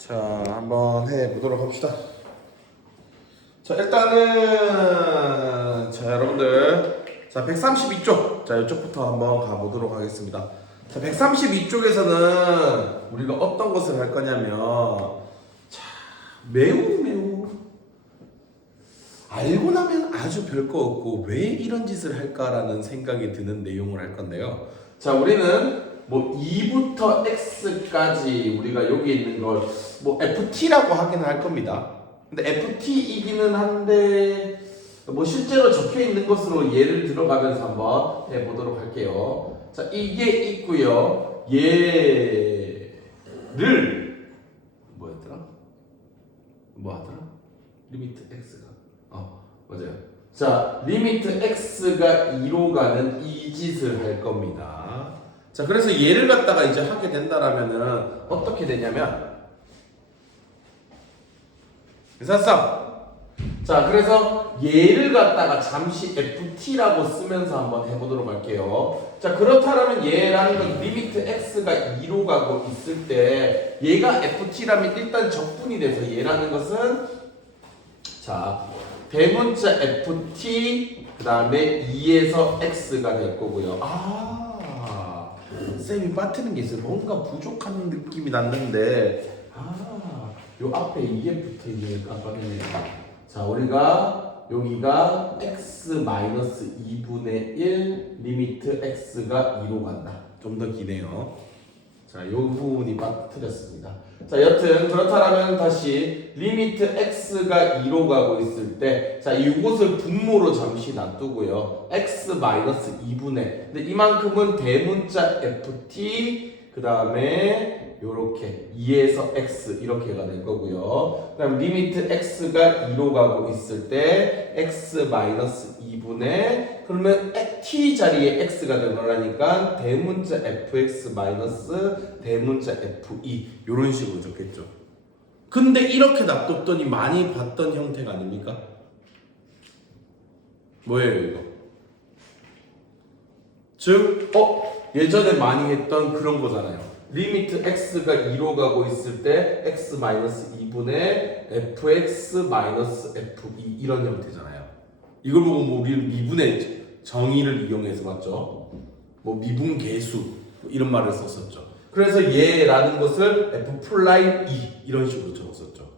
자, 한번 해보도록 합시다. 자, 일단은 자, 여러분들, 자, 132쪽, 자, 이쪽부터 한번 가보도록 하겠습니다. 자, 132쪽에서는 우리가 어떤 것을 할 거냐면, 자, 매우 알고 나면 아주 별거 없고 왜 이런 짓을 할까라는 생각이 드는 내용을 할 건데요. 자, 우리는 뭐 2부터 x까지 우리가 여기 있는 걸 뭐 ft라고 하기는 할 겁니다. 근데 ft이기는 한데 뭐 실제로 적혀 있는 것으로 예를 들어가면서 한번 해보도록 할게요. 자, 이게 있고요. 얘를 뭐였더라? 뭐 하더라? 리미트 x가 맞아요. 자, 리미트 x가 2로 가는 이 짓을 할 겁니다. 자, 그래서 얘를 갖다가 이제 하게 된다라면은 어떻게 되냐면 됐어? 자, 그래서 얘를 갖다가 잠시 ft라고 쓰면서 한번 해보도록 할게요. 자, 그렇다면 얘라는 건 리미트 x가 2로 가고 있을 때 얘가 ft라면 일단 적분이 돼서 얘라는 것은 자, 대문자 ft 그 다음에 2에서 x가 될 거고요. 쌤이 빠뜨는 게 있어요. 뭔가 부족한 느낌이 났는데 요 앞에 이게 붙어있는 깜빡이네요. 자, 우리가 여기가 x-2분의 1 리미트 x가 2로 간다. 좀 더 기네요. 자, 요 부분이 빠뜨렸습니다. 자, 여튼 그렇다면 다시 리미트 x가 2로 가고 있을 때 자, 이곳을 분모로 잠시 놔두고요. x-2분의 근데 이만큼은 대문자 ft 그 다음에 요렇게 2에서 x 이렇게가 될 거고요. 그 다음 리미트 x가 2로 가고 있을 때 x-2분의 그러면 t 자리에 x가 될 거라니까 대문자 fx 마이너스 대문자 fe 요런 식으로 적겠죠. 근데 이렇게 놔뒀더니 많이 봤던 형태가 아닙니까? 뭐예요 이거? 즉 예전에 많이 했던 그런 거잖아요. 리미트 x가 2로 가고 있을 때 x-2분의 fx-fe 이런 형태잖아요. 이걸 보고 뭐 우리는 미분의 정의를 이용해서 봤죠. 뭐 미분계수 이런 말을 썼었죠. 그래서 얘라는 것을 f'(e) 이런 식으로 적었었죠.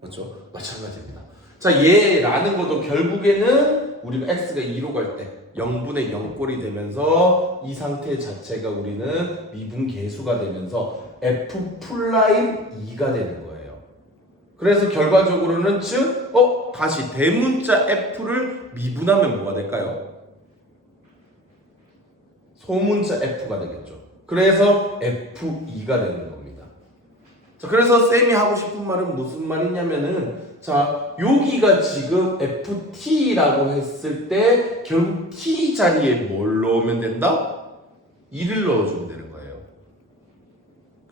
맞죠? 마찬가지입니다. 자, 얘라는 것도 결국에는 우리가 x가 2로 갈 때 0분의 0꼴이 되면서 이 상태 자체가 우리는 미분계수가 되면서 f'(2가 되는 거예요. 그래서 결과적으로는 즉 다시 대문자 f를 미분하면 뭐가 될까요? 소문자 f가 되겠죠. 그래서 f2가 되는 겁니다. 자, 그래서 쌤이 하고 싶은 말은 무슨 말이냐면은 자, 여기가 지금 ft라고 했을 때 결국 t 자리에 뭘 넣으면 된다? 2를 넣어주면 되는 거예요.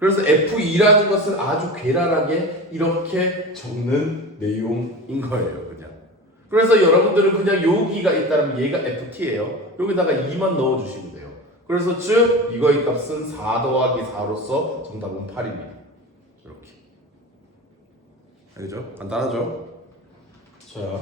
그래서 f2라는 것을 아주 괴랄하게 이렇게 적는 내용인 거예요, 그냥. 그래서 여러분들은 그냥 여기가 있다면 얘가 ft예요. 여기다가 2만 넣어주시면 돼요. 그래서 즉 이거의 값은 4 더하기 4로서 정답은 8입니다. 이렇게. 알겠죠? 간단하죠? 자,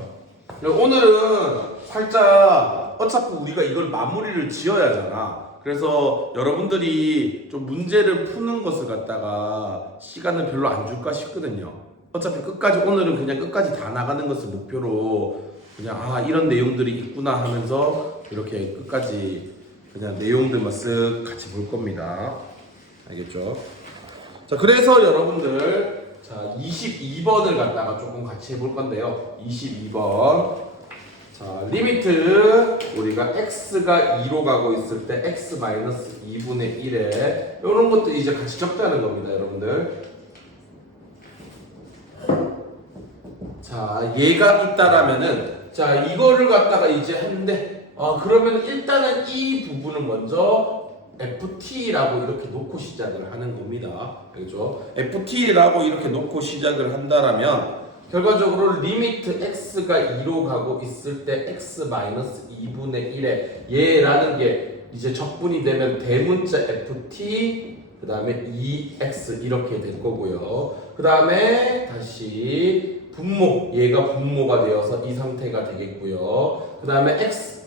오늘은 살짝 어차피 우리가 이걸 마무리를 지어야 하잖아. 그래서 여러분들이 좀 문제를 푸는 것을 갖다가 시간을 별로 안 줄까 싶거든요. 어차피 끝까지 오늘은 그냥 끝까지 다 나가는 것을 목표로 그냥 이런 내용들이 있구나 하면서 이렇게 끝까지 그냥 내용들만 쓱 같이 볼 겁니다. 알겠죠? 자, 그래서 여러분들 자, 22번을 갖다가 조금 같이 해볼 건데요. 22번. 자, 리미트 우리가 x가 2로 가고 있을 때 x-2분의 1에 이런 것도 이제 같이 적다는 겁니다, 여러분들. 자, 얘가 있다라면은 자, 이거를 갖다가 이제 했는데 그러면 일단은 이 부분은 먼저 ft라고 이렇게 놓고 시작을 하는 겁니다. 알겠죠? ft라고 이렇게 놓고 시작을 한다라면 결과적으로 리미트 x가 2로 가고 있을 때 x-2분의 1에 얘라는 게 이제 적분이 되면 대문자 ft 그 다음에 2x 이렇게 될 거고요. 그 다음에 다시 분모, 얘가 분모가 되어서 이 상태가 되겠고요. 그 다음에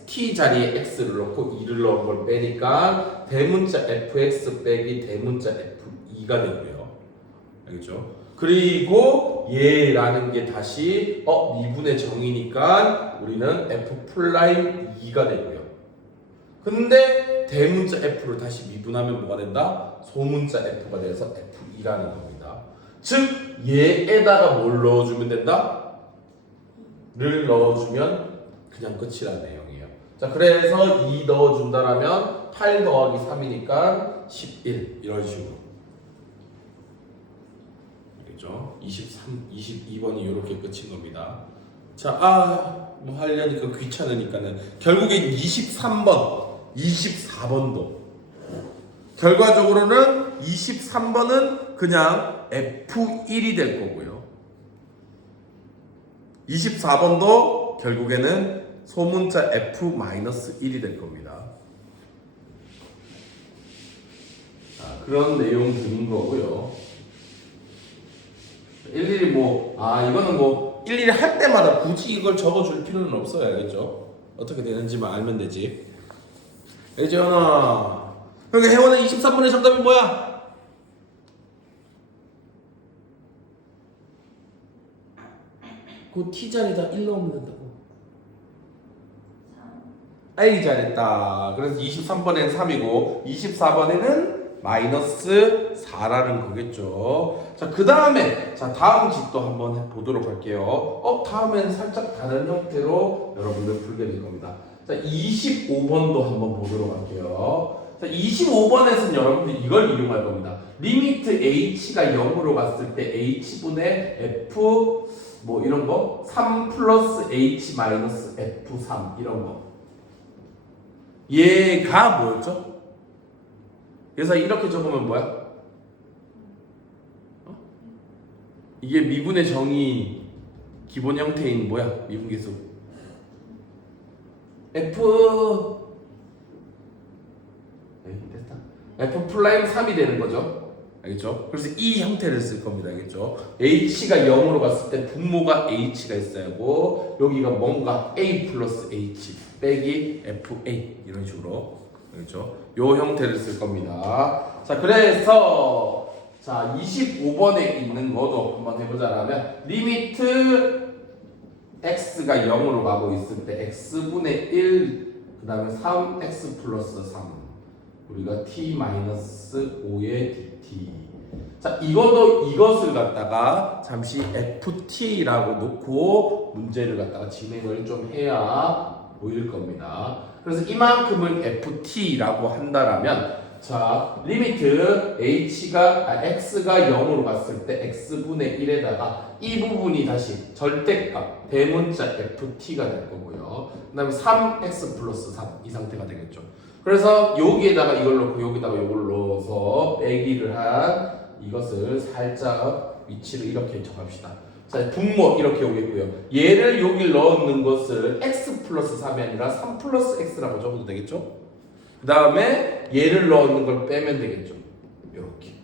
t 자리에 x를 넣고 2를 넣은 걸 빼니까 대문자 fx 빼기 대문자 f2가 되고요. 알겠죠? 그리고 얘라는 게 다시 미분의 정이니까 우리는 f'2가 되고요. 근데 대문자 f를 다시 미분하면 뭐가 된다? 소문자 f가 돼서 f2라는 겁니다. 즉 얘에다가 뭘 넣어주면 된다? 를 넣어주면 그냥 끝이라는 내용이에요. 자, 그래서 2 넣어준다라면 8 더하기 3이니까 11 이런 식으로. 알겠죠? 22번이 이렇게 끝인 겁니다. 자, 뭐 하려니까 귀찮으니까는 결국엔 23번, 24번도 결과적으로는 23번은 그냥 F1이 될 거고요. 24번도 결국에는 소문자 F-1이 될 겁니다. 그런 내용들인 거고요. 일일이 이거는 일일이 할 때마다 굳이 이걸 적어줄 필요는 없어요. 알겠죠? 어떻게 되는지만 알면 되지. 알겠죠, 혜원아? 그러니까 혜원아 23번의 정답이 뭐야? 그 T자리에다 1 넣으면 된다고. 아이, 잘했다. 그래서 23번에는 3이고 24번에는 마이너스 4라는 거겠죠. 자, 그 다음에 다음 집도 한번 보도록 할게요. 다음엔 살짝 다른 형태로 여러분들 풀게 될 겁니다. 자, 25번도 한번 보도록 할게요. 자, 25번에서는 여러분들 이걸 이용할 겁니다. 리미트 h가 0으로 갔을 때 h분의 f 이런 거 3 플러스 h 마이너스 f3 이런 거. 얘가 뭐였죠? 그래서 이렇게 적으면 뭐야? 이게 미분의 정의 기본 형태인 뭐야? 미분계수 f 됐다. f 플라임 3이 되는 거죠. 알겠죠? 그래서 이 형태를 쓸 겁니다. 알겠죠? h가 0으로 갔을 때 분모가 h가 있어야 하고 여기가 뭔가 a 플러스 h 빼기 fa 이런 식으로. 그렇죠? 요 형태를 쓸 겁니다. 자, 그래서 25번에 있는 것도 한번 해보자라면 리미트 x가 0으로 가고 있을 때 x분의 1 그 다음에 3x 플러스 3 우리가 t-5의 dt. 자, 이것을 갖다가 잠시 ft라고 놓고 문제를 갖다가 진행을 좀 해야 보일 겁니다. 그래서 이만큼을 ft라고 한다라면 리미트 x가 0으로 갔을 때 x분의 1에다가 이 부분이 다시 절대값 대문자 ft가 될 거고요. 그 다음에 3x 플러스 3 이 상태가 되겠죠. 그래서 여기에다가 이걸 넣고 여기다가 이걸 넣어서 빼기를 한 이것을 살짝 위치를 이렇게 정합시다. 자, 분모 이렇게 오겠고요. 얘를 여기 넣는 것을 x 플러스 3이 아니라 3 플러스 x라고 적어도 되겠죠? 그 다음에 얘를 넣는 걸 빼면 되겠죠. 이렇게.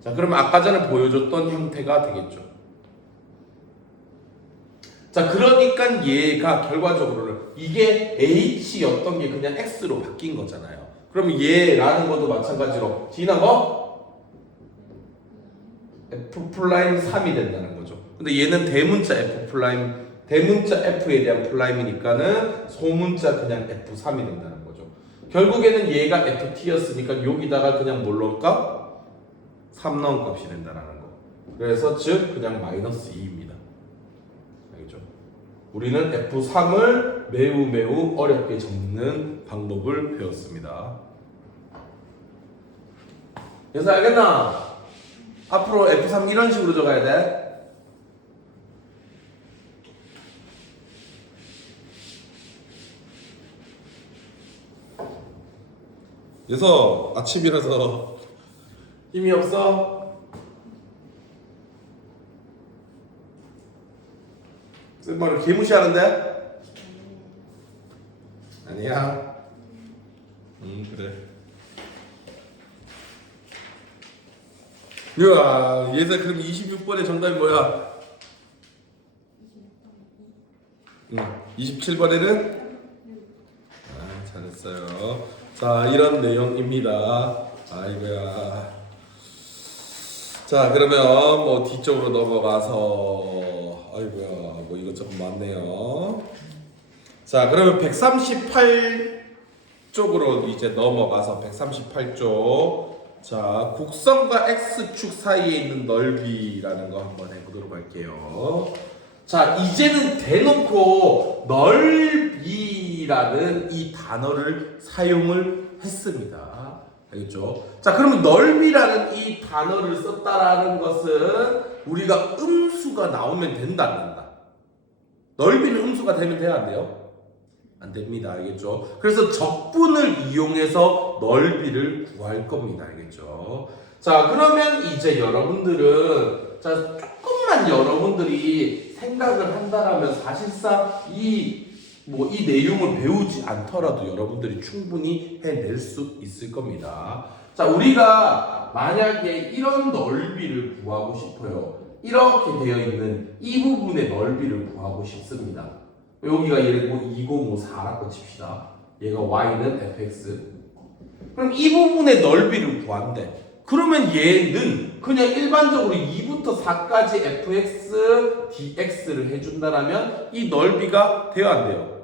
자, 그러면 아까 전에 보여줬던 형태가 되겠죠. 자, 그러니까 얘가 결과적으로는 이게 h였던 게 그냥 x로 바뀐 거잖아요. 그러면 얘라는 것도 마찬가지로 지난 거 f'3이 된다는 거죠. 근데 얘는 대문자 f', 대문자 f에 대한 플라임이니까는 소문자 그냥 f3이 된다는 거죠. 결국에는 얘가 ft였으니까 여기다가 그냥 뭘 넣을까? 3 넣은 값이 된다는 거. 그래서 즉 그냥 마이너스 2입니다. 알겠죠? 우리는 f3을 매우 어렵게 적는 방법을 배웠습니다. 그래서 알겠나? 앞으로 F3 이런 식으로 적어야 돼. 그래서 아침이라서 힘이 없어? 쌤말을 개무시하는데? 아니야. 그래. 야, 예서 그럼 26번의 정답이 뭐야? 27번에는? 아, 잘했어요. 자, 이런 내용입니다. 아이고야. 자, 그러면 뭐 뒤쪽으로 넘어가서 아이고야, 뭐 이것저것 많네요. 자, 그러면 138쪽으로 이제 넘어가서 138쪽. 자, 곡선과 X축 사이에 있는 넓이라는 거 한번 해보도록 할게요. 자, 이제는 대놓고 넓이라는 이 단어를 사용을 했습니다. 알겠죠? 자, 그러면 넓이라는 이 단어를 썼다라는 것은 우리가 음수가 나오면 된다, 안 된다? 넓이는 음수가 되면 돼야 안 돼요? 안 됩니다. 알겠죠? 그래서 적분을 이용해서 넓이를 구할 겁니다. 알겠죠? 자, 그러면 이제 여러분들은 자, 조금만 여러분들이 생각을 한다라면 사실상 이 내용을 배우지 않더라도 여러분들이 충분히 해낼 수 있을 겁니다. 자, 우리가 만약에 이런 넓이를 구하고 싶어요. 이렇게 되어 있는 이 부분의 넓이를 구하고 싶습니다. 여기가 예를 들고 2054라고 칩시다. 얘가 y는 fx. 그럼 이 부분의 넓이를 구한대. 그러면 얘는 그냥 일반적으로 2부터 4까지 fx, dx를 해준다라면 이 넓이가 돼요, 안 돼요?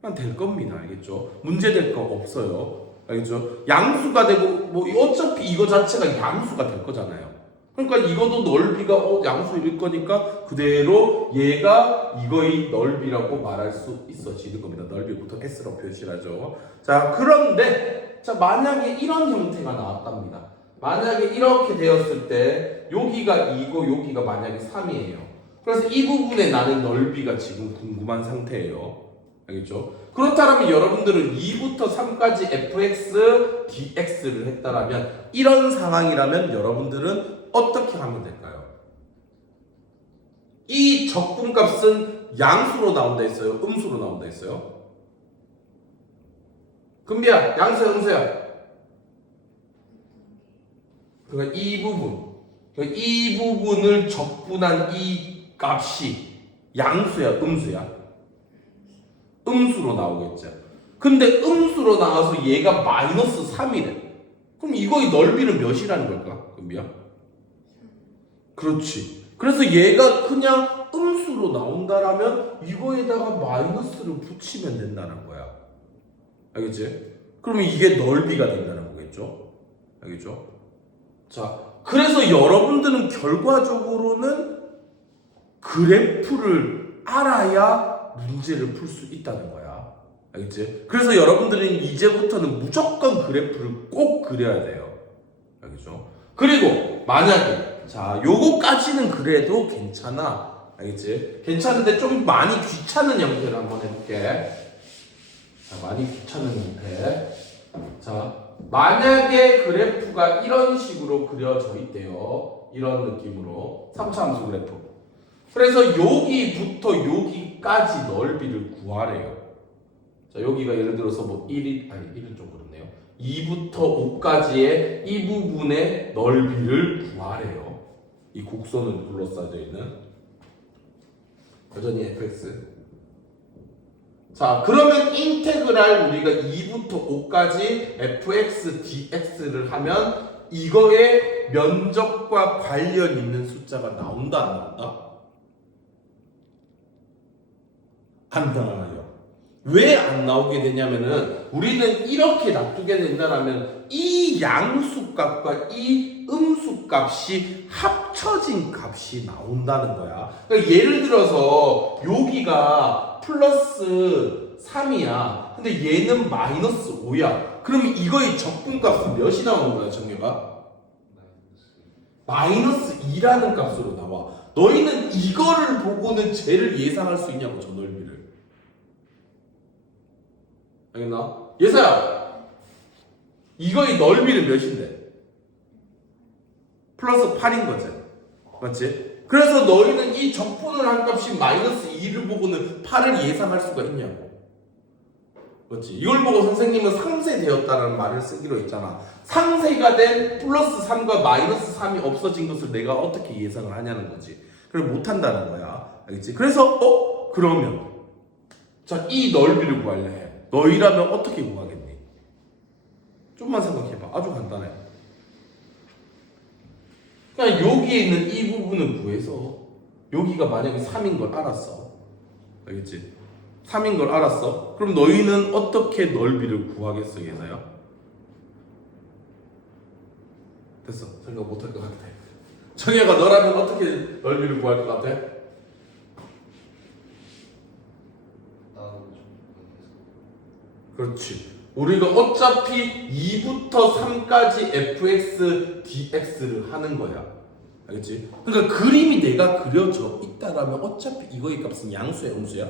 그냥 될 겁니다. 알겠죠? 문제 될 거 없어요. 알겠죠? 양수가 되고, 뭐, 어차피 이거 자체가 양수가 될 거잖아요. 그러니까 이것도 넓이가 양수일 거니까 그대로 얘가 이거의 넓이라고 말할 수 있어지는 겁니다. 넓이부터 s로 표시를 하죠. 자, 그런데 자, 만약에 이런 형태가 나왔답니다. 만약에 이렇게 되었을 때 여기가 2고 여기가 만약에 3이에요. 그래서 이 부분에 나는 넓이가 지금 궁금한 상태예요. 알겠죠? 그렇다면 여러분들은 2부터 3까지 fx, dx를 했다라면 이런 상황이라면 여러분들은 어떻게 하면 될까요? 이 적분값은 양수로 나온다 했어요? 음수로 나온다 했어요? 금비야, 양수야, 음수야? 그러니까 이 부분을 적분한 이 값이 양수야, 음수야? 음수로 나오겠죠. 근데 음수로 나와서 얘가 마이너스 3이래. 그럼 이거의 넓이는 몇이라는 걸까? 금비야? 그렇지. 그래서 얘가 그냥 음수로 나온다라면 이거에다가 마이너스를 붙이면 된다는 거야. 알겠지? 그러면 이게 넓이가 된다는 거겠죠? 알겠죠? 자, 그래서 여러분들은 결과적으로는 그래프를 알아야 문제를 풀 수 있다는 거야. 알겠지? 그래서 여러분들은 이제부터는 무조건 그래프를 꼭 그려야 돼요. 알겠죠? 그리고 만약에 자, 요거까지는 그래도 괜찮아. 알겠지? 괜찮은데 좀 많이 귀찮은 형태를 한번 해볼게. 자, 많이 귀찮은 형태. 자, 만약에 그래프가 이런 식으로 그려져 있대요. 이런 느낌으로. 3차 함수 그래프. 그래서 여기부터 여기까지 넓이를 구하래요. 자, 여기가 예를 들어서 뭐 1은 좀 그렇네요. 2부터 5까지의 이 부분의 넓이를 구하래요. 이 곡선을 둘러싸여 있는 여전히 fx. 자, 그러면 인테그랄 우리가 2부터 5까지 fx dx를 하면 이거의 면적과 관련 있는 숫자가 나온다, 안 나온다? 안 나와요. 왜 안 나오게 되냐면은 우리는 이렇게 놔두게 된다면 이 양수값과 이 음수값이 합쳐진 값이 나온다는 거야. 그러니까 예를 들어서 여기가 플러스 3이야. 근데 얘는 마이너스 5야. 그러면 이거의 적분값은 몇이 나오는 거야, 정예가? 마이너스 2라는 값으로 나와. 너희는 이거를 보고는 쟤를 예상할 수 있냐고, 저 넓이를. 알겠나? 예사야, 이거의 넓이는 몇인데? 플러스 8인 거지. 맞지? 그래서 너희는 이 적분을 한 값이 마이너스 2를 보고는 8을 예상할 수가 있냐고. 그렇지. 이걸 보고 선생님은 상쇄되었다는 말을 쓰기로 했잖아. 상쇄가 된 플러스 3과 마이너스 3이 없어진 것을 내가 어떻게 예상을 하냐는 거지. 그럼 못한다는 거야. 알겠지? 그래서 그러면 자, 이 넓이를 구하려 해. 너희라면 어떻게 구하겠니? 좀만 생각해봐. 아주 간단해. 그냥 여기에 있는 이 부분을 구해서 여기가 만약에 3인 걸 알았어. 알겠지? 3인 걸 알았어. 그럼 너희는 어떻게 넓이를 구하겠어, 예사야? 됐어. 생각 못할 것 같아. 정혜가 너라면 어떻게 넓이를 구할 것 같아? 그렇지. 우리가 어차피 2부터 3까지 fx, dx를 하는 거야. 알겠지? 그러니까 그림이 내가 그려져 있다라면 어차피 이거의 값은 양수야, 음수야?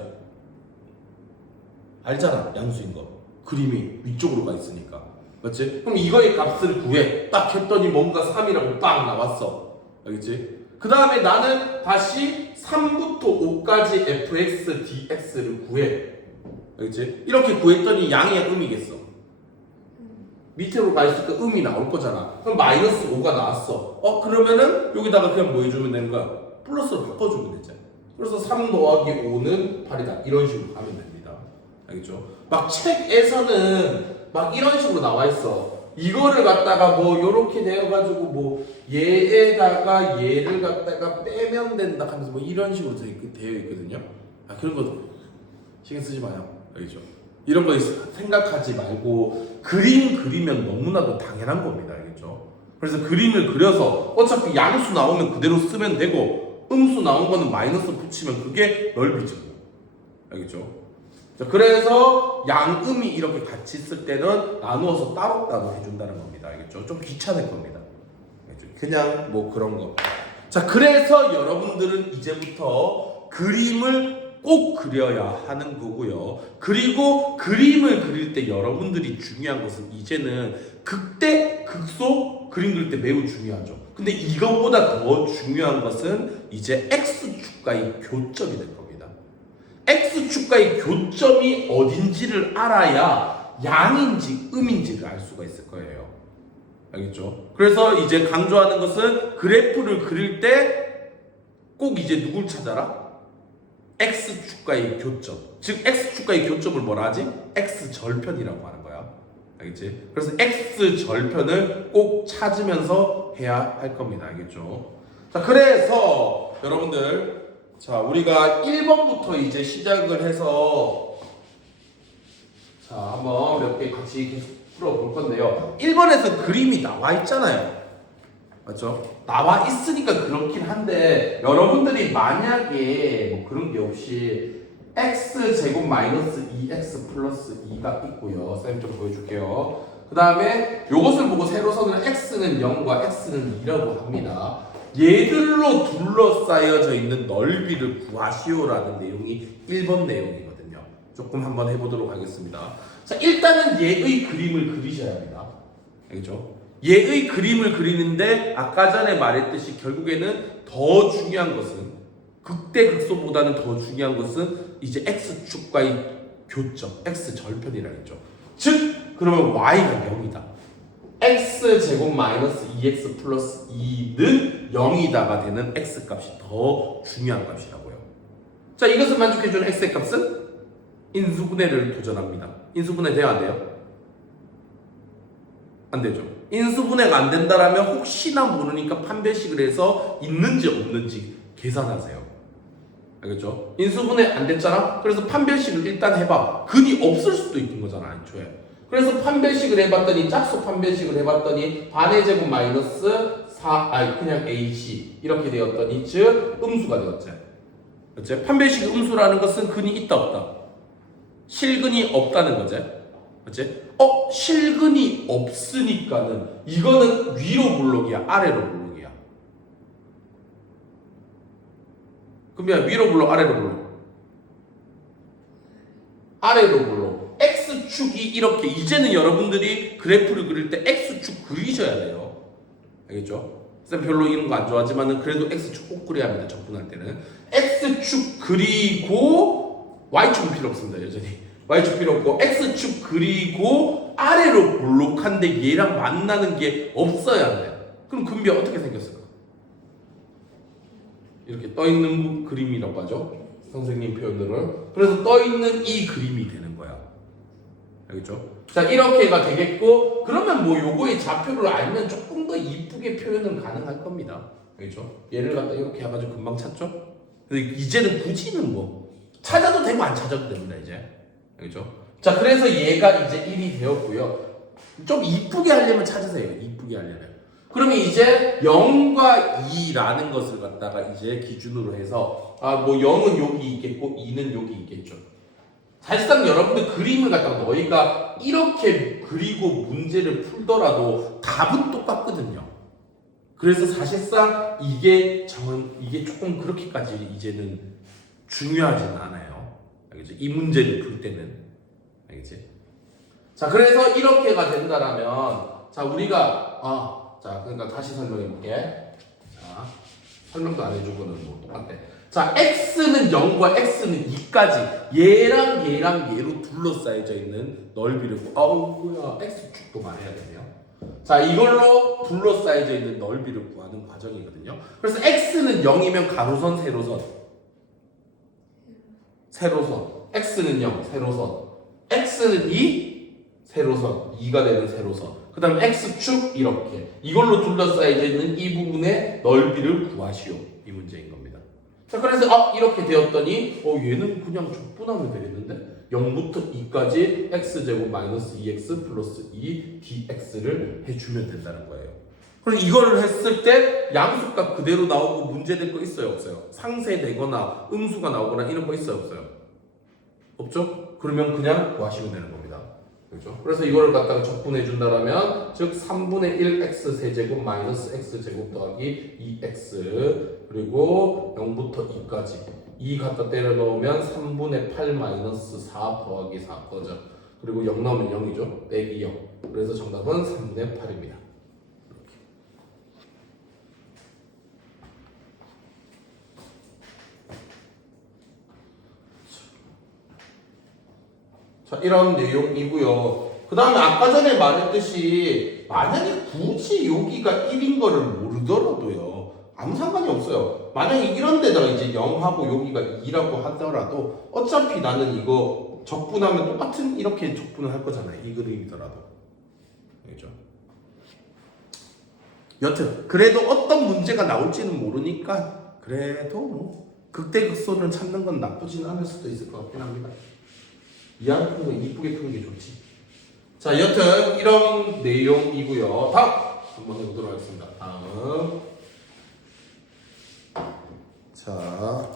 알잖아, 양수인 거. 그림이 위쪽으로 가 있으니까. 맞지? 그럼 이거의 값을 구해. 딱 했더니 뭔가 3이라고 빵 나왔어. 알겠지? 그 다음에 나는 다시 3부터 5까지 fx, dx를 구해. 알겠지? 이렇게 구했더니 양이야, 음이겠어? 밑으로 가 있으니까 음이 나올 거잖아. 그럼 마이너스 5가 나왔어. 그러면은 여기다가 그냥 뭐 해주면 되는 거야? 플러스로 바꿔주면 되지. 그래서 3 더하기 5는 8이다. 이런 식으로 가면 됩니다. 알겠죠? 막 책에서는 막 이런 식으로 나와 있어. 이거를 갖다가 뭐 요렇게 되어가지고 뭐 얘에다가 얘를 갖다가 빼면 된다 하면서 뭐 이런 식으로 되어 있거든요. 그런 거 신경 쓰지 마요. 알겠죠? 이런 거 생각하지 말고 그림 그리면 너무나도 당연한 겁니다. 알겠죠? 그래서 그림을 그려서 어차피 양수 나오면 그대로 쓰면 되고 음수 나온 거는 마이너스 붙이면 그게 넓이죠. 알겠죠? 자, 그래서 양음이 이렇게 같이 있을 때는 나누어서 따로 해준다는 겁니다. 알겠죠? 좀 귀찮을 겁니다. 알겠죠? 그냥 뭐 그런 거. 자, 그래서 여러분들은 이제부터 그림을 꼭 그려야 하는 거고요. 그리고 그림을 그릴 때 여러분들이 중요한 것은 이제는 극대, 극소 그림 그릴 때 매우 중요하죠. 근데 이것보다 더 중요한 것은 이제 X축과의 교점이 될 겁니다. X축과의 교점이 어딘지를 알아야 양인지 음인지를 알 수가 있을 거예요. 알겠죠? 그래서 이제 강조하는 것은 그래프를 그릴 때 꼭 이제 누굴 찾아라? X축과의 교점. 즉 X축과의 교점을 뭐라 하지? X절편이라고 하는 거야. 알겠지? 그래서 X절편을 꼭 찾으면서 해야 할 겁니다. 알겠죠? 자, 그래서 여러분들 자, 우리가 1번부터 이제 시작을 해서 자, 한번 몇 개 같이 계속 풀어볼 건데요. 1번에서 그림이 나와 있잖아요. 맞죠? 나와 있으니까 그렇긴 한데 여러분들이 만약에 뭐 그런 게 없이 x제곱 마이너스 2x 플러스 2가 있고요. 쌤 좀 보여줄게요. 그 다음에 요것을 보고 세로선을 x는 0과 x는 2라고 합니다. 얘들로 둘러싸여져 있는 넓이를 구하시오라는 내용이 1번 내용이거든요. 조금 한번 해보도록 하겠습니다. 자, 일단은 얘의 그림을 그리셔야 합니다. 알겠죠? 얘의 그림을 그리는데 아까 전에 말했듯이 결국에는 더 중요한 것은 극대극소보다는 더 중요한 것은 이제 X축과의 교점, X절편이라 했죠. 즉 그러면 Y가 0이다. X제곱 마이너스 2X 플러스 2는 0이다가 되는 X값이 더 중요한 값이라고요. 자, 이것을 만족해주는 X의 값은 인수분해를 도전합니다. 인수분해 돼야 안 돼요? 안 되죠. 인수분해가 안 된다라면 혹시나 모르니까 판별식을 해서 있는지 없는지 계산하세요. 알겠죠? 인수분해 안 됐잖아? 그래서 판별식을 일단 해봐. 근이 없을 수도 있는 거잖아, 애초에. 그래서 판별식을 해봤더니 짝수 판별식을 해봤더니 반의 제곱 마이너스 4, 그냥 AC 이렇게 되었더니 즉 음수가 되었지. 그렇지? 판별식 음수라는 것은 근이 있다 없다? 실근이 없다는 거지. 그렇지? 실근이 없으니까는 이거는 위로 블록이야, 아래로 블록이야? 그러면 위로 블록, 아래로 블록? 아래로 블록. X축이 이렇게 이제는 여러분들이 그래프를 그릴 때 X축 그리셔야 돼요. 알겠죠? 쌤 별로 이런 거 안 좋아하지만은 그래도 X축 꼭 그려야 합니다. 접근할 때는 X축 그리고 Y축은 필요 없습니다. 여전히 y축 필요 없고 x축 그리고 아래로 볼록한데 얘랑 만나는 게 없어야 돼. 그럼 근비 어떻게 생겼을까? 이렇게 떠있는 그림이라고 하죠. 선생님 표현으로. 그래서 떠있는 이 그림이 되는 거야. 알겠죠? 자, 이렇게가 되겠고, 그러면 뭐 요거의 좌표를 알면 조금 더 이쁘게 표현은 가능할 겁니다. 알겠죠? 얘를 갖다 이렇게 해가지고 금방 찾죠? 근데 이제는 굳이는 뭐 찾아도 되고 안 찾아도 됩니다, 이제. 알겠죠? 자, 그래서 얘가 이제 1이 되었고요. 좀 이쁘게 하려면 찾으세요. 이쁘게 하려면. 그러면 이제 0과 2라는 것을 갖다가 이제 기준으로 해서 뭐 0은 여기 있겠고 2는 여기 있겠죠. 사실상 여러분들 그림을 갖다가 너희가 이렇게 그리고 문제를 풀더라도 답은 똑같거든요. 그래서 사실상 이게 조금 그렇게까지 이제는 중요하진 않아요. 알겠죠? 이 문제를 풀 때는. 알겠지? 자, 그래서 이렇게가 된다라면 자, 우리가 자, 그러니까 다시 설명해 볼게. 자, 설명도 안 해주고는 뭐 똑같아. 자, x는 0과 x는 2까지 얘랑 얘로 둘러싸여져 있는 넓이를 뭐야, x축도 말해야 되네요. 자, 이걸로 둘러싸여져 있는 넓이를 구하는 과정이거든요. 그래서 x는 0이면 가로선, 세로선. x는 0, 세로선. x는 2, 세로선. 2가 되는 세로선. 그 다음 x축 이렇게 이걸로 둘러싸여져 있는 이 부분의 넓이를 구하시오. 이 문제인 겁니다. 자, 그래서 이렇게 되었더니 얘는 그냥 적분하면 되겠는데 0부터 2까지 x제곱 마이너스 2x 플러스 2 dx를 해주면 된다는 거예요. 그럼 이거를 했을 때 양수값 그대로 나오고 문제될 거 있어요, 없어요? 상쇄되거나 음수가 나오거나 이런 거 있어요, 없어요? 없죠? 그러면 그냥 구하시면 되는 겁니다. 그렇죠? 그래서 이거를 갖다가 적분해 준다라면 즉 3분의 1 x 세제곱 마이너스 x 제곱 더하기 2x 그리고 0부터 2까지 2 갖다 때려 넣으면 3분의 8 마이너스 4 더하기 4 거죠. 그리고 0 나오면 0이죠. 빼기 0. 그래서 정답은 3분의 8입니다. 자, 이런 내용이고요. 그 다음에 아까 전에 말했듯이 만약에 굳이 여기가 1인 거를 모르더라도요. 아무 상관이 없어요. 만약에 이런 데다가 이제 0하고 여기가 2라고 하더라도 어차피 나는 이거 적분하면 똑같은 이렇게 적분을 할 거잖아요. 이 그림이더라도. 알겠죠? 여튼 그래도 어떤 문제가 나올지는 모르니까 그래도 뭐 극대극소를 찾는 건 나쁘진 않을 수도 있을 것 같긴 합니다. 이해하는 거 이쁘게 푸는 게 좋지. 자, 여튼 이런 내용이고요. 다음 한번 해보도록 하겠습니다. 다음. 자,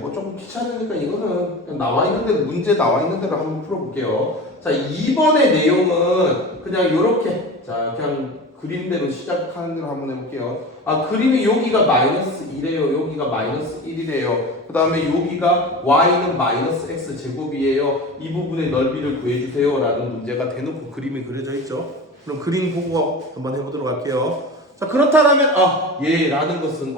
뭐 조금 귀찮으니까 이거는 그냥 나와 있는 대로 문제 나와 있는 대로 한번 풀어볼게요. 자, 이번의 내용은 그냥 이렇게 자 그냥 그림대로 시작하는 대로 한번 해볼게요. 그림이 여기가 마이너스 2래요. 여기가 마이너스 1이래요. 그 다음에 여기가 y는 마이너스 x 제곱이에요. 이 부분의 넓이를 구해주세요. 라는 문제가 대놓고 그림이 그려져 있죠. 그럼 그림 보고 한번 해보도록 할게요. 자, 그렇다면 얘라는 것은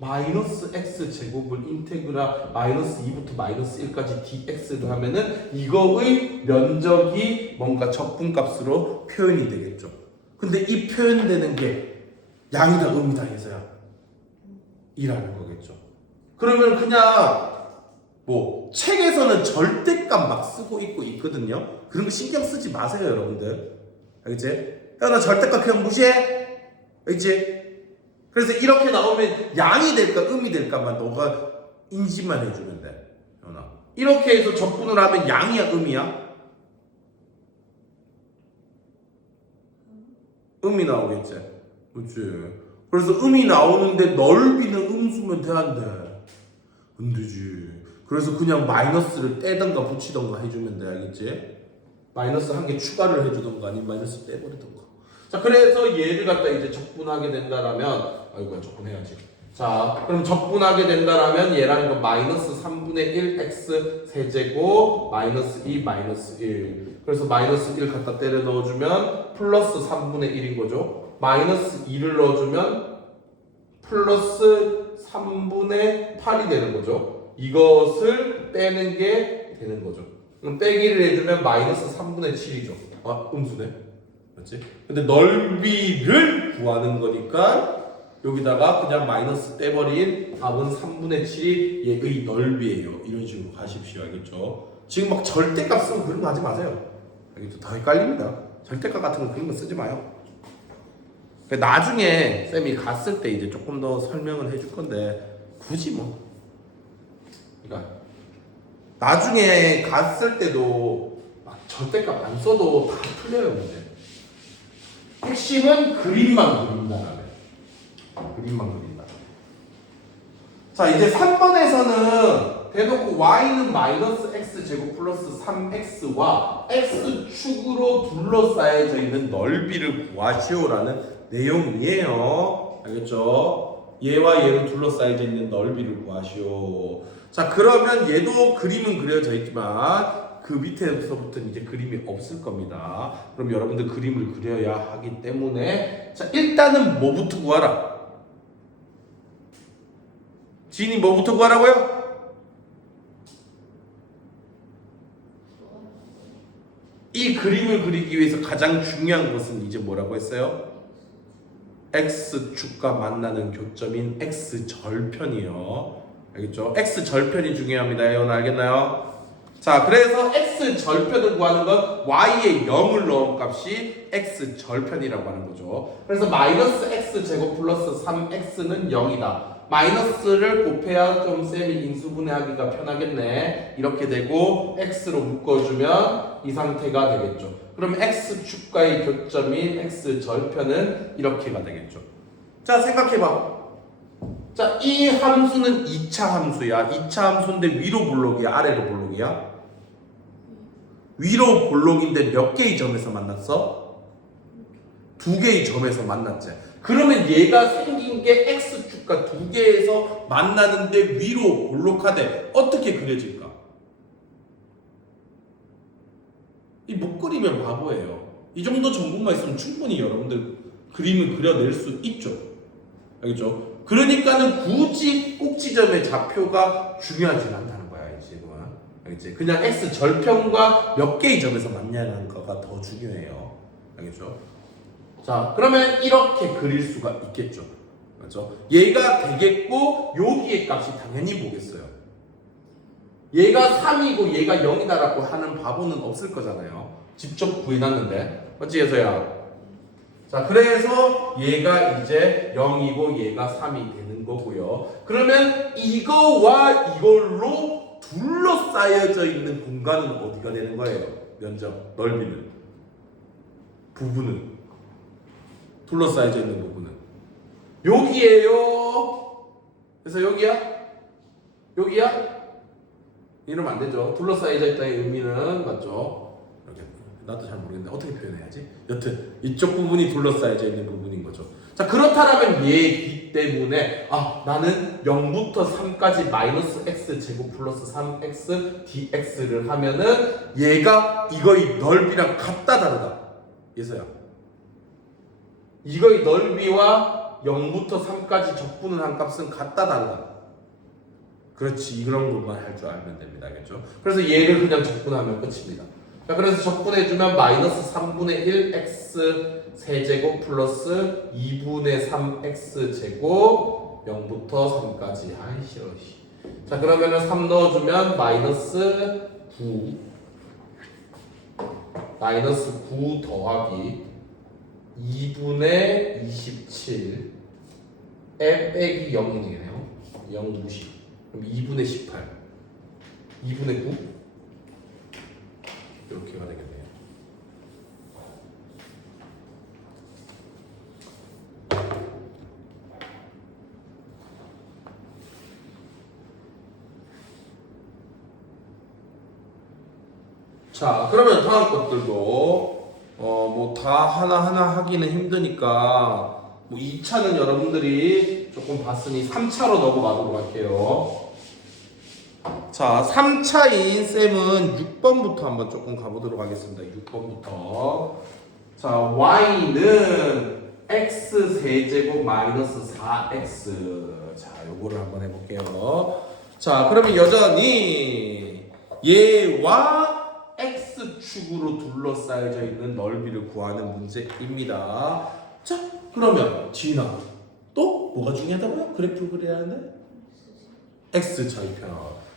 마이너스 x 제곱을 인테그라 마이너스 2부터 마이너스 1까지 dx를 하면은 이거의 면적이 뭔가 적분값으로 표현이 되겠죠. 근데 이 표현되는 게 양이다 음이다 해서야 2라는 거겠죠. 그러면 그냥 뭐 책에서는 절대값 막 쓰고 있거든요. 그런 거 신경 쓰지 마세요, 여러분들. 알겠지? 야, 나 절대값 그냥 무시해. 알겠지? 그래서 이렇게 나오면 양이 될까 음이 될까만 너가 인지만 해주면 돼. 연아. 이렇게 해서 적분을 하면 양이야 음이야? 음이 나오겠지. 그렇지. 그래서 음이 나오는데 넓이는 음수면 돼, 안 돼? 안 되지. 그래서 그냥 마이너스를 떼던가 붙이던가 해주면 돼, 알겠지? 마이너스 한 개 추가를 해주던가 아니면 마이너스 빼버리던가. 자, 그래서 얘를 갖다 이제 적분하게 된다라면 적분해야지. 자, 그럼 적분하게 된다라면 얘라는 건 마이너스 3분의 1 x 세제곱 마이너스 2 마이너스 1. 그래서 마이너스 1 갖다 때려 넣어주면 플러스 3분의 1인 거죠. 마이너스 2를 넣어주면 플러스 3분의 8이 되는 거죠. 이것을 빼는 게 되는 거죠. 그럼 빼기를 해주면 마이너스 3분의 7이죠. 아, 음수네. 맞지? 근데 넓이를 구하는 거니까 여기다가 그냥 마이너스 떼버린 답은 3분의 7이 얘의 넓이에요. 이런 식으로 가십시오. 알겠죠? 지금 막 절대값 쓰고 그런 거 하지 마세요. 알겠죠? 더 헷갈립니다. 절대값 같은 거 그런 거 쓰지 마요. 나중에 쌤이 갔을 때 이제 조금 더 설명을 해줄 건데 굳이 뭐 그러니까 나중에 갔을 때도 막 절대값 안 써도 다 풀려요 문제. 핵심은 그림만 그린다라면 그림만 그린다. 자 이제 3번에서는 대놓고 y는 마이너스 x 제곱 플러스 3x와 x축으로 둘러싸여져 있는 넓이를 구하시오라는 내용이에요. 알겠죠? 얘와 얘로 둘러싸여져 있는 넓이를 구하시오. 자 그러면 얘도 그림은 그려져 있지만 그 밑에서부터는 이제 그림이 없을 겁니다. 그럼 여러분들 그림을 그려야 하기 때문에 자 일단은 뭐부터 구하라? 지인이 뭐부터 구하라고요? 이 그림을 그리기 위해서 가장 중요한 것은 이제 뭐라고 했어요? x축과 만나는 교점인 x절편이요. 알겠죠? x절편이 중요합니다. 여러분 알겠나요? 자, 그래서 x절편을 구하는 건 y에 0을 넣은 값이 x절편이라고 하는 거죠. 그래서 마이너스 x제곱 플러스 3x는 0이다. 마이너스를 곱해야 좀 쌤이 인수분해하기가 편하겠네. 이렇게 되고 x로 묶어주면 이 상태가 되겠죠. 그럼 x축과의 교점인 x절편은 이렇게가 되겠죠. 자 생각해봐. 자 이 함수는 2차 함수야. 2차 함수인데 위로 볼록이야 아래로 볼록이야? 위로 볼록인데 몇 개의 점에서 만났어? 2개의 점에서 만났지. 그러면 얘가 생긴 게 x축과 2개에서 만나는데 위로 볼록하되 어떻게 그려질까? 이 못 그리면 바보예요. 이 정도 정보만 있으면 충분히 여러분들 그림을 그려낼 수 있죠. 알겠죠? 그러니까는 굳이 꼭지점의 좌표가 중요하지 않다는 거야, 지금은. 알겠지? 그냥 x 절편과 몇 개의 점에서 만나는 거가 더 중요해요. 알겠죠? 자, 그러면 이렇게 그릴 수가 있겠죠. 그렇죠? 얘가 되겠고 여기의 값이 당연히 뭐겠어요? 얘가 3이고 얘가 0이다라고 하는 바보는 없을 거잖아요. 직접 구해놨는데. 맞지, 예서야? 자, 그래서 얘가 이제 0이고 얘가 3이 되는 거고요. 그러면 이거와 이걸로 둘러싸여져 있는 공간은 어디가 되는 거예요? 면적, 넓이는. 부분은. 둘러싸여져 있는 부분은. 여기에요. 그래서 여기야? 여기야? 이러면 안 되죠. 둘러싸여져 있다의 의미는 맞죠? 이렇게 나도 잘 모르겠는데 어떻게 표현해야지? 여튼 이쪽 부분이 둘러싸여져 있는 부분인 거죠. 자 그렇다면 얘기 때문에 나는 0부터 3까지 마이너스 x 제곱 플러스 3x dx를 하면은 얘가 이거의 넓이랑 같다 다르다. 예서야. 이거의 넓이와 0부터 3까지 적분을 한 값은 같다 다르다. 그렇지. 그런 것만 할 줄 알면 됩니다. 알겠죠? 그래서 얘를 그냥 적분하면 끝입니다. 자, 그래서 적분해주면 마이너스 3분의 1 x 세제곱 플러스 2분의 3 x 제곱 0부터 3까지. 아이 싫어. 자 그러면은 3 넣어주면 마이너스 9 더하기 2분의 27 빼기 0이네요. 0 무시. 그럼 2분의 18 2분의 9 이렇게가 되겠네요. 자 그러면 다음 것들도 뭐 다 하나하나 하기는 힘드니까 뭐 2차는 여러분들이 조금 봤으니 3차로 넘어가도록 할게요. 자 3차인 쌤은 6번부터 한번 조금 가보도록 하겠습니다. 6번부터 자 y는 x 세제곱 마이너스 4x. 자, 요거를 한번 해볼게요. 자, 그러면 여전히 얘와 x축으로 둘러싸여져 있는 넓이를 구하는 문제입니다. 자, 그러면 지인아, 또 뭐가 중요하다고요? 그래프를 그려야 하는데? x절편.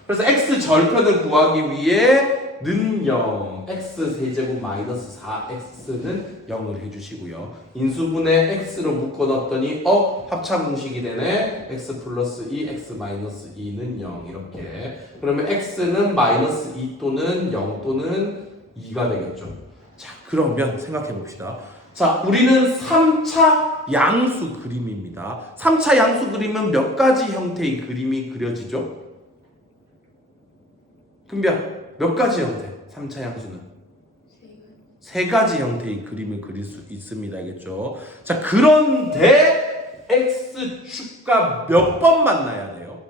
그래서 x절편을 구하기 위해 는 0, x 세제곱 마이너스 4x는 0을 해주시고요. 인수분해 x로 묶어놨더니 합차 공식이 되네. x 플러스 2, x 마이너스 2는 0 이렇게. 그러면 x는 마이너스 2 또는 0 또는 2가 되겠죠. 자, 그러면 생각해 봅시다. 자, 우리는 3차 양수 그림입니다. 3차 양수 그림은 몇 가지 형태의 그림이 그려지죠? 금비야, 몇 가지 형태? 3차 양수는? 세 가지 형태의 그림을 그릴 수 있습니다. 알겠죠? 자, 그런데 x축과 몇 번 만나야 돼요?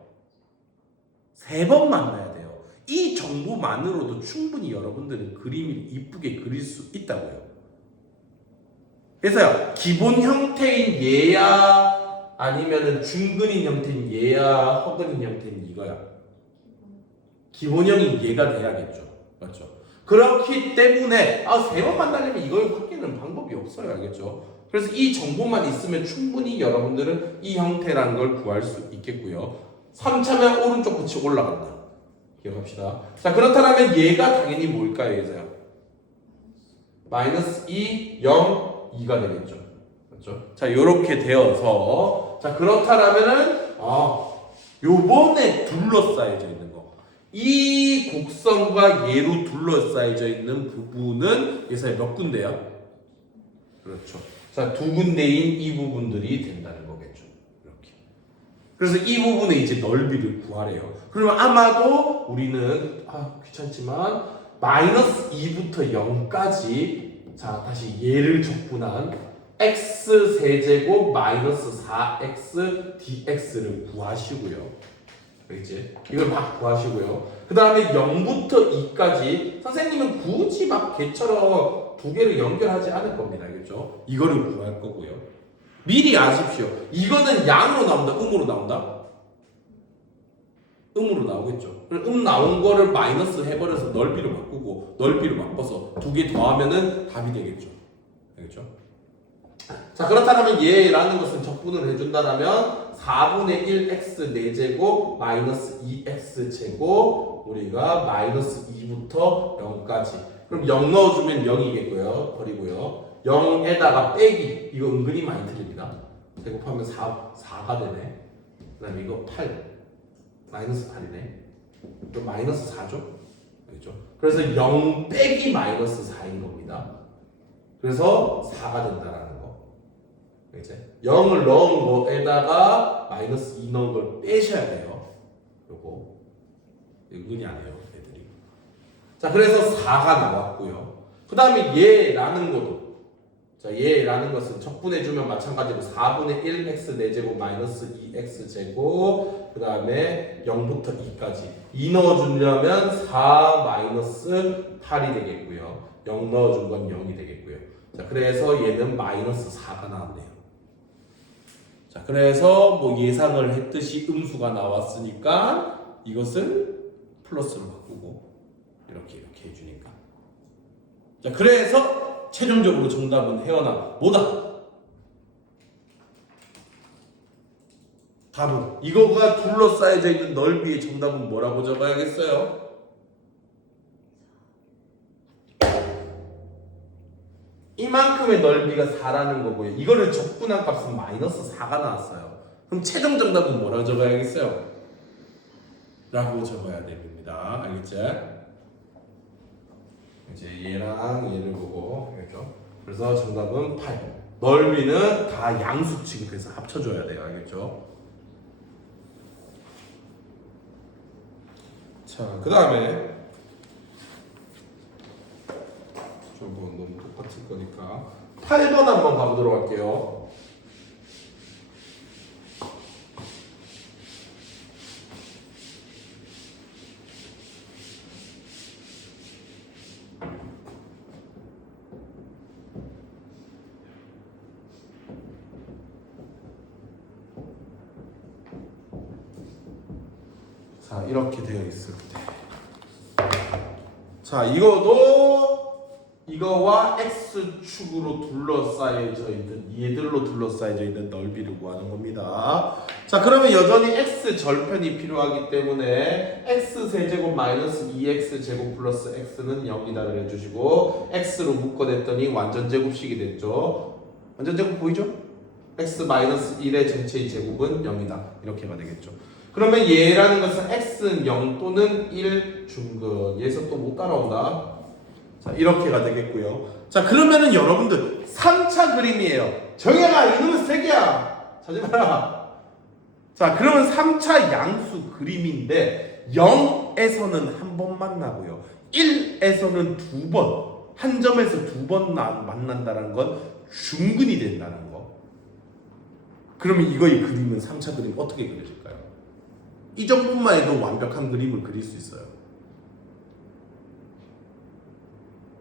3번 만나야 돼요. 이 정보만으로도 충분히 여러분들은 그림을 이쁘게 그릴 수 있다고요. 그래서요, 기본 형태인 얘야, 아니면은 중근인 형태인 얘야, 허근인 형태인 이거야. 기본형인 얘가 돼야겠죠. 맞죠? 그렇기 때문에 3번 만나려면 이걸 바뀌는 방법이 없어요. 알겠죠? 그래서 이 정보만 있으면 충분히 여러분들은 이 형태라는 걸 구할 수 있겠고요. 3차면 오른쪽 끝이 올라간다. 기억합시다. 자, 그렇다면 얘가 당연히 뭘까요? 얘서요? 마이너스 2, 0, 2가 되겠죠. 그렇죠? 자, 요렇게 되어서 자, 그렇다면은 요번에 둘러싸여져 있는 거. 이 곡선과 얘로 둘러싸여져 있는 부분은 예사에 몇 군데야? 그렇죠. 자, 2군데인 이 부분들이 된다는 거겠죠. 이렇게. 그래서 이 부분에 이제 넓이를 구하래요. 그러면 아마도 우리는 귀찮지만 마이너스 2부터 0까지 자, 다시 얘를 적분한 x 세제곱 마이너스 4x dx를 구하시고요. 알겠지? 이걸 막 구하시고요. 그 다음에 0부터 2까지 선생님은 굳이 막 걔처럼 두 개를 연결하지 않을 겁니다. 알겠죠? 이거를 구할 거고요. 미리 아십시오. 이거는 양으로 나온다? 음으로 나온다? 음으로 나오겠죠. 나온 거를 마이너스 해버려서 넓이를 바꾸고 넓이를 바꿔서 두 개 더하면은 답이 되겠죠. 알겠죠? 자, 그렇다면 얘라는 것은 적분을 해준다면 4분의 1x 4제곱 마이너스 2x 제곱 우리가 마이너스 2부터 0까지 그럼 0 넣어주면 0이겠고요. 버리고요. 0에다가 빼기 이거 은근히 많이 틀립니다. 제곱하면 4가 되네. 그 다음에 이거 8 마이너스 8이네. 이거 마이너스 4죠? 그렇죠? 그래서 0 빼기 마이너스 4인 겁니다. 그래서 4가 된다라는 거. 이제 0을 넣은 거에다가 마이너스 2 넣은 걸 빼셔야 돼요. 요거 은근히 안 해요 애들이. 자, 그래서 4가 나왔고요. 그 다음에 얘라는 것도 자, 얘라는 것은 적분해주면 마찬가지로 4분의 1 x 4제곱 마이너스 2x 제곱 그 다음에 0부터 2까지 2 넣어주려면 4 마이너스 8이 되겠고요. 0 넣어준 건 0이 되겠고요. 자, 그래서 얘는 마이너스 4가 나왔네요. 자, 그래서 뭐 예상을 했듯이 음수가 나왔으니까 이것을 플러스로 바꾸고 이렇게 해주니까. 자, 그래서 최종적으로 정답은 혜연아 뭐다? 답은 이거가 둘러싸여져 있는 넓이의 정답은 뭐라고 적어야겠어요? 이만큼의 넓이가 4라는 거고요. 이거를 적분한 값은 마이너스 4가 나왔어요. 그럼 최종 정답은 뭐라고 적어야겠어요? 라고 적어야 됩니다. 알겠지? 이제 얘랑 얘를 보고 알겠죠? 그래서 정답은 8. 넓이는 다 양수 취급해서 합쳐줘야 돼요. 알겠죠? 자, 그 다음에 저거 너무 똑같을 거니까 8번 한번 가보도록 할게요. 자, 이렇게 되어 있을 때. 자, 이거와 x축으로 둘러싸여져 있는 얘들로 둘러싸여져 있는 넓이를 구하는 겁니다. 자, 그러면 여전히 x 절편이 필요하기 때문에 x 세제곱 마이너스 2x 제곱 플러스 x는 0이다 그래 주시고 x로 묶어냈더니 완전 제곱식이 됐죠. 완전 제곱 보이죠? x 마이너스 1의 전체의 제곱은 0이다. 이렇게가 되겠죠. 그러면 얘라는 것은 x는 0 또는 1 중근. 얘에서 또 못 따라온다. 자, 이렇게가 되겠고요. 자, 그러면은 여러분들 3차 그림이에요. 정혜가 이놈은 세개야. 자지 마라. 자, 그러면 3차 양수 그림인데 0에서는 한 번 만나고요. 1에서는 두 번. 한 점에서 두 번 만난다는 건 중근이 된다는 거. 그러면 이거의 그림은 3차 그림 어떻게 그려질까요? 이 정도만 해도 완벽한 그림을 그릴 수 있어요.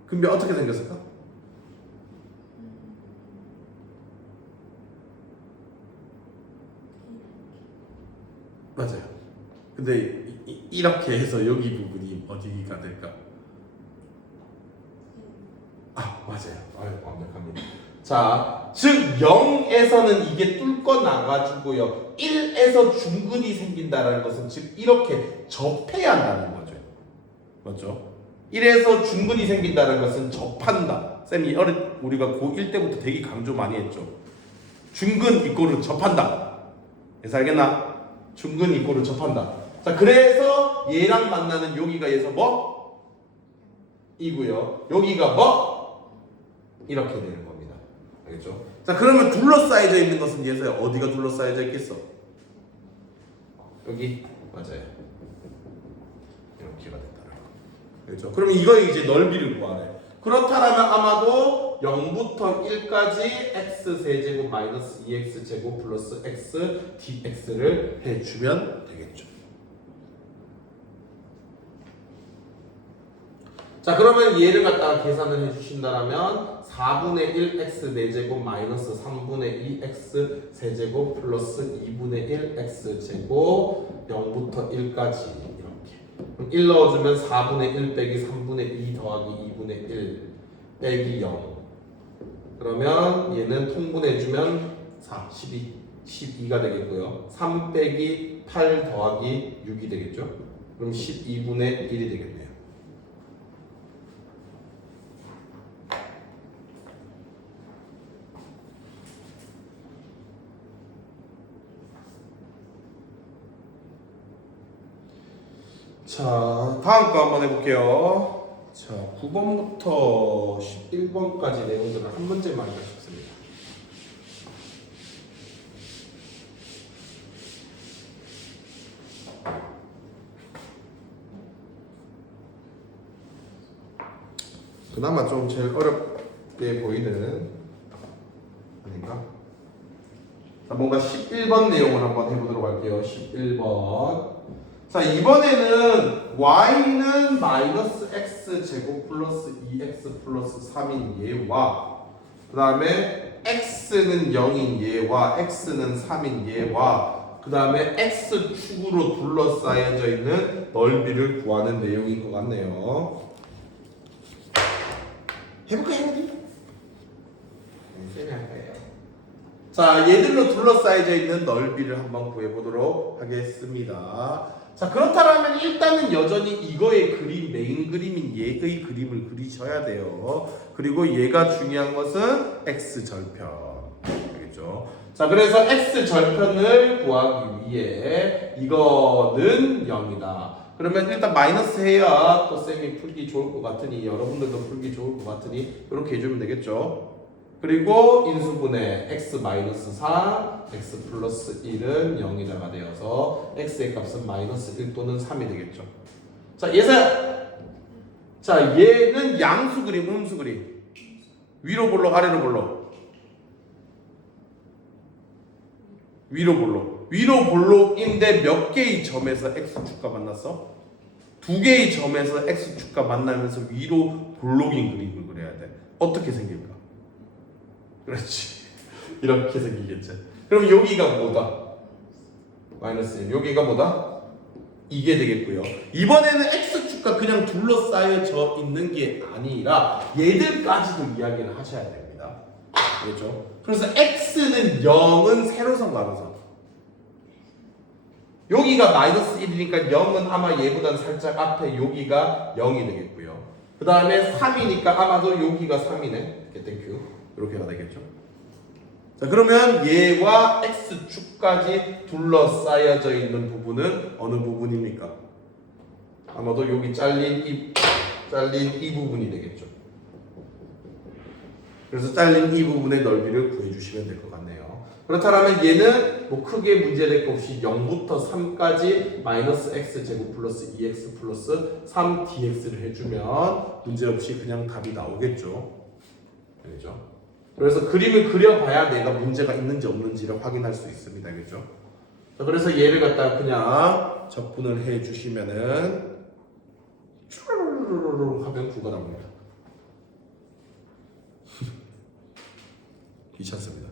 근데 어떻게 생겼을까? 맞아요. 근데 이렇게 해서 여기 부분이 어디가 될까? 아, 맞아요. 아유, 완벽합니다. 자, 즉 0에서는 이게 뚫고 나가지고요. 1에서 중근이 생긴다는 것은 즉 이렇게 접해야 한다는 거죠. 맞죠? 1에서 중근이 생긴다는 것은 접한다. 쌤이 우리가 고1 때부터 되게 강조 많이 했죠. 중근 이꼬르 접한다. 그래서 알겠나? 중근 이꼬르 접한다. 자, 그래서 얘랑 만나는 여기가 얘서 뭐? 이고요. 여기가 뭐? 이렇게 되는 겁니다. 알겠죠? 자, 그러면 둘러싸여져 있는 것은 얘서 어디가 둘러싸여져 있겠어? 여기 맞아요. 이렇게가 된다. 그렇죠? 그러면 이거의 이제 넓이를 구하래. 그렇다면 아마도 0부터 1까지 x 세제곱 마이너스 2x 제곱 플러스 x dx를 해주면 되겠죠. 자, 그러면 얘를 갖다가 계산을 해주신다면 4분의 1 x 4제곱 마이너스 3분의 2 x 세제곱 플러스 2분의 1 x 제곱 0부터 1까지 그럼 1 넣어주면 4분의 1 빼기 3분의 2 더하기 2분의 1 빼기 0 그러면 얘는 통분해주면 4, 12가 되겠고요. 3 빼기 8 더하기 6이 되겠죠. 그럼 12분의 1이 되겠네요. 자, 다음 거 한번 해볼게요. 자, 9번부터 11번까지 내용들을 한 문제만 해주셨습니다. 그나마 좀 제일 어렵게 보이는 아닌가? 자, 뭔가 11번 내용을 한번 해보도록 할게요. 11번. 자, 이번에는 y는 마이너스 x 제곱 플러스 2x 플러스 3인 얘와 그 다음에 x는 0인 얘와 x는 3인 얘와 그 다음에 x축으로 둘러싸여져 있는 넓이를 구하는 내용인 것 같네요. 해볼까요? 쌤이 할까요? 자, 얘들로 둘러싸여져 있는 넓이를 한번 구해보도록 하겠습니다. 자, 그렇다면 일단은 여전히 이거의 그림, 메인 그림인 얘의 그림을 그리셔야 돼요. 그리고 얘가 중요한 것은 x절편. 알겠죠? 자, 그래서 x절편을 구하기 위해 이거는 0이다. 그러면 일단 마이너스 해야 또 쌤이 풀기 좋을 것 같으니 여러분들도 풀기 좋을 것 같으니 이렇게 해주면 되겠죠. 그리고 인수분해 x 마이너스 4, x 플러스 1은 0이다가 되어서 x의 값은 마이너스 1 또는 3이 되겠죠. 자, 자, 얘는 양수 그림, 음수 그림. 위로 볼록, 아래로 볼록. 위로 볼록. 위로 볼록인데 몇 개의 점에서 x축과 만났어? 두 개의 점에서 x축과 만나면서 위로 볼록인 그림을 그려야 돼. 어떻게 생길까? 그렇지. 이렇게 생기겠지. 그럼 여기가 뭐다? 마이너스 1. 여기가 뭐다? 이게 되겠고요. 이번에는 x축과 그냥 둘러싸여져 있는 게 아니라 얘들까지도 이야기를 하셔야 됩니다. 그렇죠? 그래서 x는 0은 세로선 가로선. 여기가 마이너스 1이니까 0은 아마 얘보다는 살짝 앞에 여기가 0이 되겠고요. 그 다음에 3이니까 아마도 여기가 3이네. 땡큐. 이렇게가 되겠죠. 자, 그러면 얘와 x축까지 둘러싸여져 있는 부분은 어느 부분입니까? 아마도 여기 잘린 이 부분이 되겠죠. 그래서 잘린 이 부분의 넓이를 구해주시면 될 것 같네요. 그렇다면 얘는 뭐 크게 문제될 것 없이 0부터 3까지 마이너스 x제곱 플러스 2x 플러스 3dx를 해주면 문제없이 그냥 답이 나오겠죠. 그렇죠? 그래서 그림을 그려봐야 내가 문제가 있는지 없는지를 확인할 수 있습니다. 그렇죠? 자, 그래서 얘를 갖다가 그냥 적분을 해주시면은 쭈르르르르 하면 9가 나옵니다. 귀찮습니다.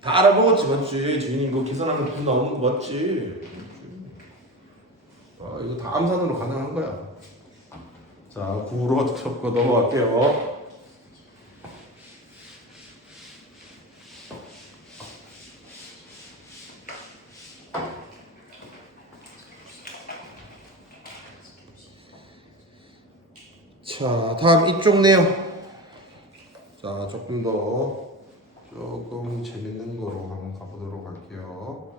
다 알아보겠지, 맞지? 지인이 이거 계산하면 9 나오는 거 맞지? 아, 이거 다 암산으로 가능한 거야. 자, 9로 접고 넘어갈게요. 자, 다음 이쪽 내용. 자, 조금 재밌는 거로 한번 가보도록 할게요.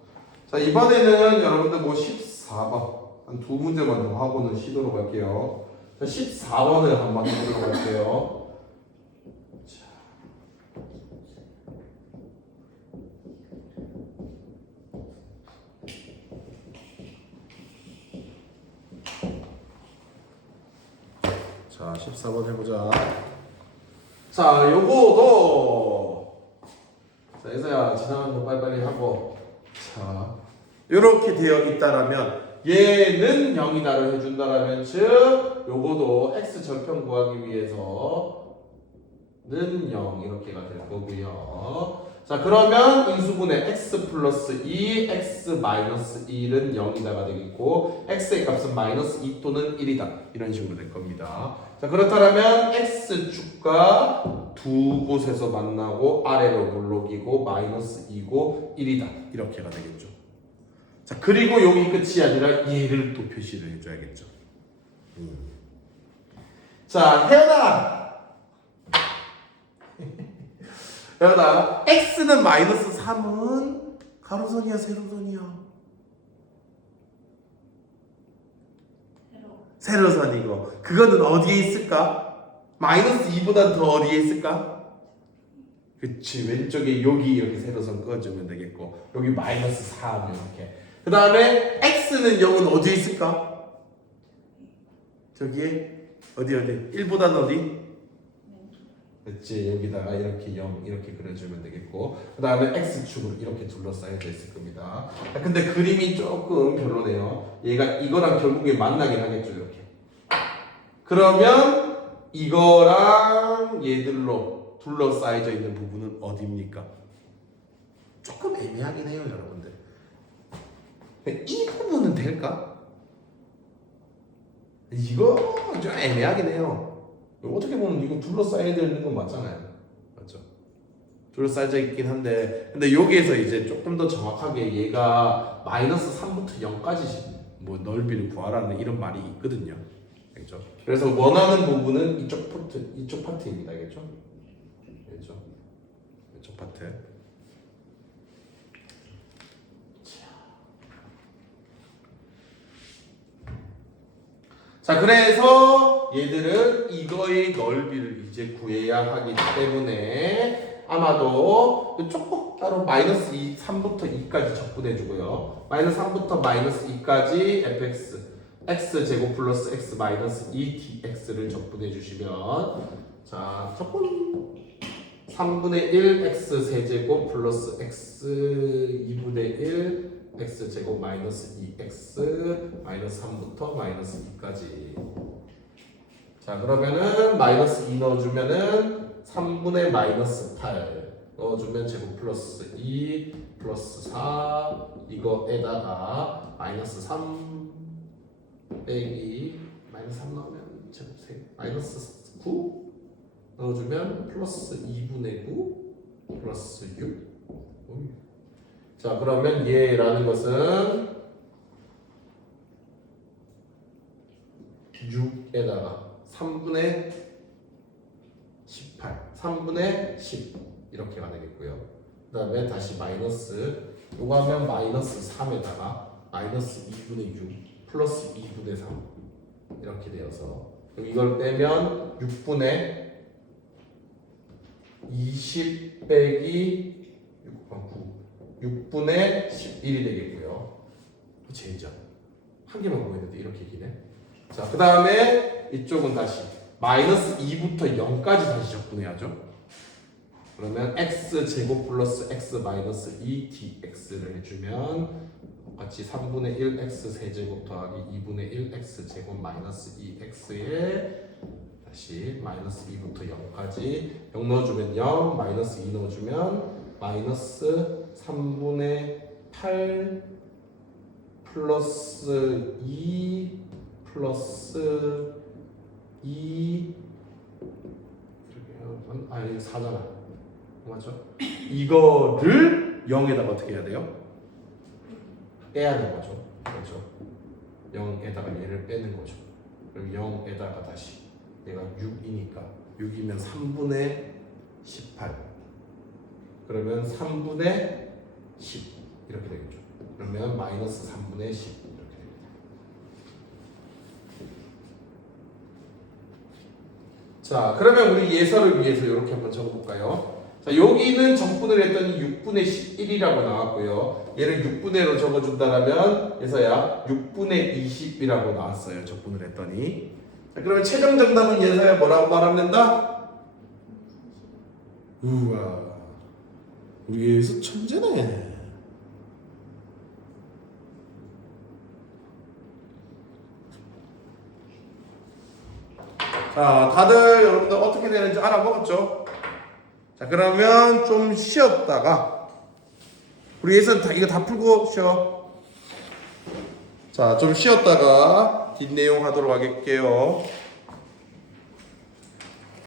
자, 이번에는 여러분들 뭐 14번 한 두 문제만 더 하고는 쉬도록 할게요. 자, 14번을 한번 해보도록 할게요. 자, 14번 해보자. 자, 요거도 자, 예서야 지나가는 거 빨리빨리 하고 자, 요렇게 되어 있다라면 얘는 0이다를 해준다라면 즉 요거도 x 절편 구하기 위해서는 0 이렇게가 될 거고요. 자, 그러면 인수분해 x 플러스 2, x 마이너스 1은 0이다가 되겠고 x의 값은 마이너스 2 또는 1이다 이런 식으로 될 겁니다. 자, 그렇다면 x축과 두 곳에서 만나고 아래로 물록이고 마이너스 2고 1이다 이렇게가 되겠죠. 자, 그리고 여기 끝이 아니라 얘를 또 표시를 해줘야겠죠. 자, 혜연아 혜연아 x는 마이너스 3은 가로선이야 세로선이야? 세로선이고 그거는 어디에 있을까? 마이너스 2보다 더 어디에 있을까? 그치, 왼쪽에 여기 이렇게 세로선 그어주면 되겠고 여기 마이너스 3 이렇게. 그 다음에 x는 0은 어디에 있을까? 저기에 어디 1보다는 어디? 그치, 여기다가 이렇게 0 이렇게 그려주면 되겠고 그 다음에 x축으로 이렇게 둘러싸여져 있을 겁니다. 근데 그림이 조금 별로네요. 얘가 이거랑 결국에 만나긴 하겠죠. 이렇게. 그러면 이거랑 얘들로 둘러싸여져 있는 부분은 어디입니까? 조금 애매하긴 해요, 여러분들. 이 부분은 될까? 이거 좀 애매하긴 해요. 어떻게 보면 이거 둘러싸여져 있는 건 맞잖아요. 맞죠? 둘러싸여져 있긴 한데 근데 여기에서 이제 조금 더 정확하게 얘가 마이너스 3부터 0까지 뭐 넓이를 구하라는 이런 말이 있거든요. 그렇죠? 그래서 원하는 부분은 이쪽 파트입니다. 그렇죠? 그렇죠? 이쪽 파트. 자, 그래서 얘들은 이거의 넓이를 이제 구해야 하기 때문에 아마도 조금 따로 마이너스 2, 3부터 2까지 적분해주고요. 마이너스 3부터 마이너스 2까지 fx, x제곱 플러스 x 마이너스 2 dx를 적분해주시면 자, 적분 3분의 1 x 세제곱 플러스 x 2분의 1 x제곱 마이너스 2x 마이너스 3부터 마이너스 2까지. 자, 그러면은 마이너스 2 넣어주면은 3분의 마이너스 8 넣어주면 제곱 플러스 2 플러스 4 이거에다가 마이너스 3 빼기 마이너스 3 넣으면 제곱 3 마이너스 9 넣어주면 플러스 2분의 9 플러스 6. 자 그러면 얘라는 것은 6에다가 3분의 18 3분의 10 이렇게가 되겠고요. 그 다음에 다시 마이너스 요거 하면 마이너스 3에다가 마이너스 2분의 6 플러스 2분의 3 이렇게 되어서 그럼 이걸 빼면 6분의 20 빼기 6분의 11이 되겠고요. 제이죠. 한 개만 보고 있는데 이렇게 기네. 자, 그 다음에 이쪽은 다시 마이너스 2부터 0까지 다시 적분해야죠. 그러면 x 제곱 플러스 x 마이너스 2 dx를 해주면 같이 3분의 1 x 세제곱 더하기 2분의 1 x 제곱 마이너스 2x에 다시 마이너스 2부터 0까지 0 넣어주면 0 마이너스 2 넣어주면 마이너스 3분의 8 플러스 2 플러스 2 아 이거 4잖아 맞죠? 이거를 0에다가 어떻게 해야 돼요? 빼야 되는 거죠 그렇죠? 0에다가 얘를 빼는 거죠 그럼 0에다가 다시 얘가 6이니까 6이면 3분의 18 그러면 3분의 10 이렇게 되겠죠 그러면 마이너스 3분의 10 이렇게 됩니다 자 그러면 우리 예서를 위해서 이렇게 한번 적어볼까요? 자 여기는 적분을 했더니 6분의 11이라고 나왔고요 얘를 6분의로 적어준다면 예서야 6분의 20이라고 나왔어요 적분을 했더니 자 그러면 최종 정답은 예서야 뭐라고 말하면 된다? 우와 우리 예서 천재네 자, 다들 여러분들 어떻게 되는지 알아먹었죠? 자, 그러면 좀 쉬었다가 우리 예선 이거 다 풀고 쉬어. 자, 좀 쉬었다가 뒷내용 하도록 할게요.